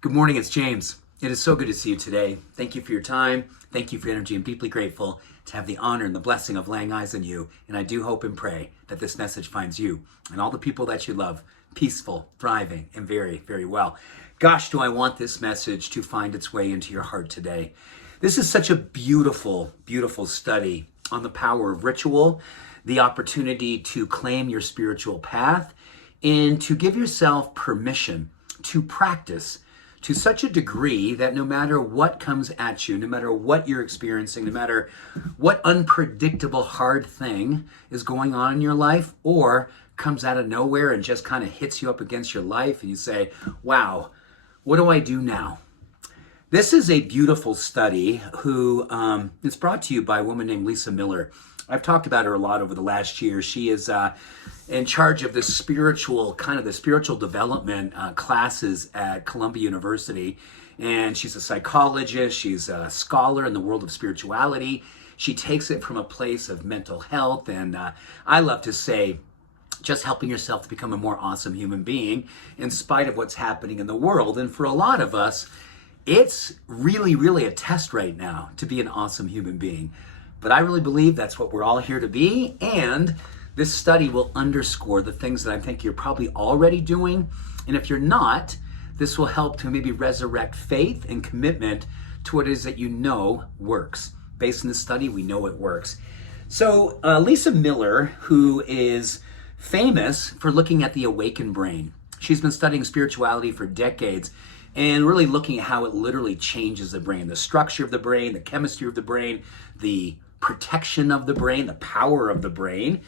Good morning, it's James. It is so good to see you today. Thank you for your time. Thank you for your energy. I'm deeply grateful to have the honor and the blessing of laying eyes on you. And I do hope and pray that this message finds you and all the people that you love peaceful, thriving, and very, very well. Gosh, do I want this message to find its way into your heart today. This is such a beautiful, beautiful study on the power of ritual, the opportunity to claim your spiritual path, and to give yourself permission to practice to such a degree that no matter what comes at you, no matter what you're experiencing, no matter what unpredictable hard thing is going on in your life or comes out of nowhere and just kind of hits you up against your life and you say, wow, what do I do now? This is a beautiful study who it's brought to you by a woman named Lisa Miller. I've talked about her a lot over the last year. She is in charge of the spiritual development classes at Columbia University. And she's a psychologist. She's a scholar in the world of spirituality. She takes it from a place of mental health. And I love to say, just helping yourself to become a more awesome human being in spite of what's happening in the world. And for a lot of us, it's really, really a test right now to be an awesome human being. But I really believe that's what we're all here to be. And this study will underscore the things that I think you're probably already doing. And if you're not, this will help to maybe resurrect faith and commitment to what it is that you know works. Based on this study, we know it works. So Lisa Miller, who is famous for looking at the awakened brain. She's been studying spirituality for decades and really looking at how it literally changes the brain, the structure of the brain, the chemistry of the brain, the protection of the brain, the power of the brain,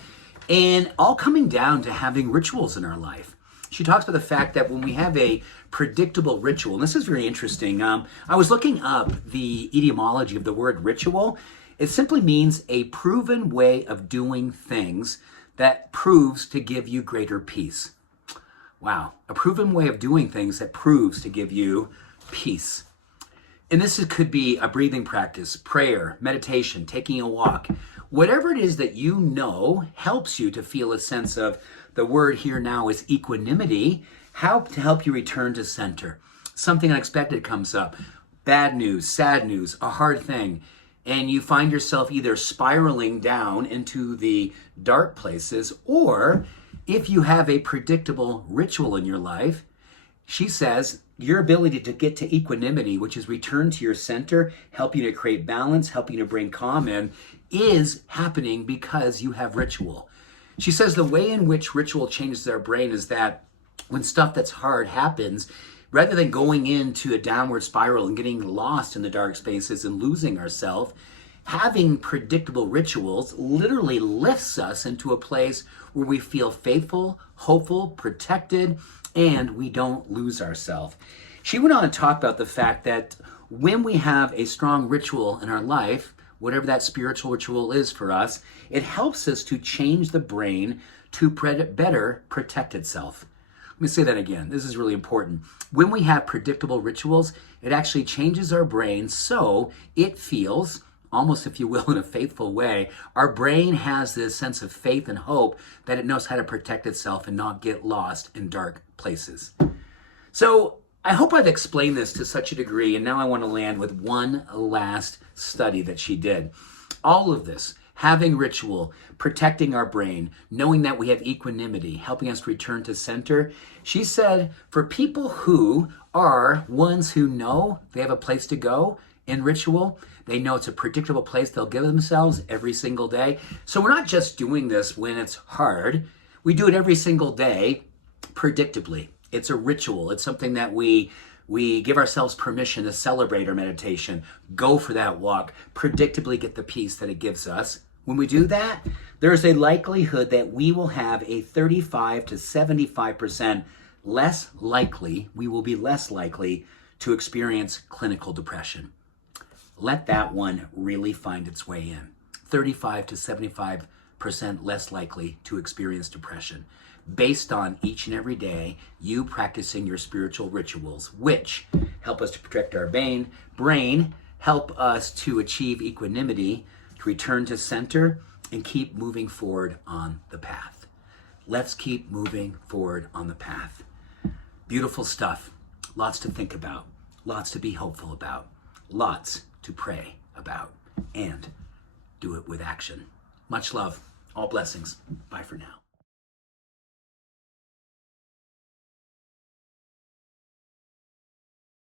and all coming down to having rituals in our life. She talks about the fact that when we have a predictable ritual, and this is very interesting. I was looking up the etymology of the word ritual. It simply means a proven way of doing things that proves to give you greater peace. Wow, a proven way of doing things that proves to give you peace. And this could be a breathing practice, prayer, meditation, taking a walk. Whatever it is that you know helps you to feel a sense of, the word here now is equanimity, how to help you return to center. Something unexpected comes up, bad news, sad news, a hard thing, and you find yourself either spiraling down into the dark places, or if you have a predictable ritual in your life, she says your ability to get to equanimity, which is return to your center, help you to create balance, help you to bring calm in, is happening because you have ritual. She says the way in which ritual changes our brain is that when stuff that's hard happens, rather than going into a downward spiral and getting lost in the dark spaces and losing ourselves, having predictable rituals literally lifts us into a place where we feel faithful, hopeful, protected, and we don't lose ourselves. She went on to talk about the fact that when we have a strong ritual in our life, whatever that spiritual ritual is for us, it helps us to change the brain to better protect itself. Let me say that again. This is really important. When we have predictable rituals, it actually changes our brain so it feels, almost if you will, in a faithful way, our brain has this sense of faith and hope that it knows how to protect itself and not get lost in dark places. So I hope I've explained this to such a degree, and now I want to land with one last study that she did. All of this, having ritual, protecting our brain, knowing that we have equanimity, helping us return to center. She said for people who are ones who know they have a place to go in ritual, they know it's a predictable place they'll give themselves every single day. So we're not just doing this when it's hard. We do it every single day, predictably. It's a ritual. It's something that we give ourselves permission to celebrate our meditation, go for that walk, predictably get the peace that it gives us. When we do that, there's a likelihood that we will have a 35 to 75% less likely, we will be less likely to experience clinical depression. Let that one really find its way in. 35 to 75% less likely to experience depression based on each and every day you practicing your spiritual rituals, which help us to protect our brain, help us to achieve equanimity, to return to center, and keep moving forward on the path. Let's keep moving forward on the path. Beautiful stuff. lots to think about, lots to be hopeful about, lots to pray about, and do it with action. Much love. All blessings. Bye for now.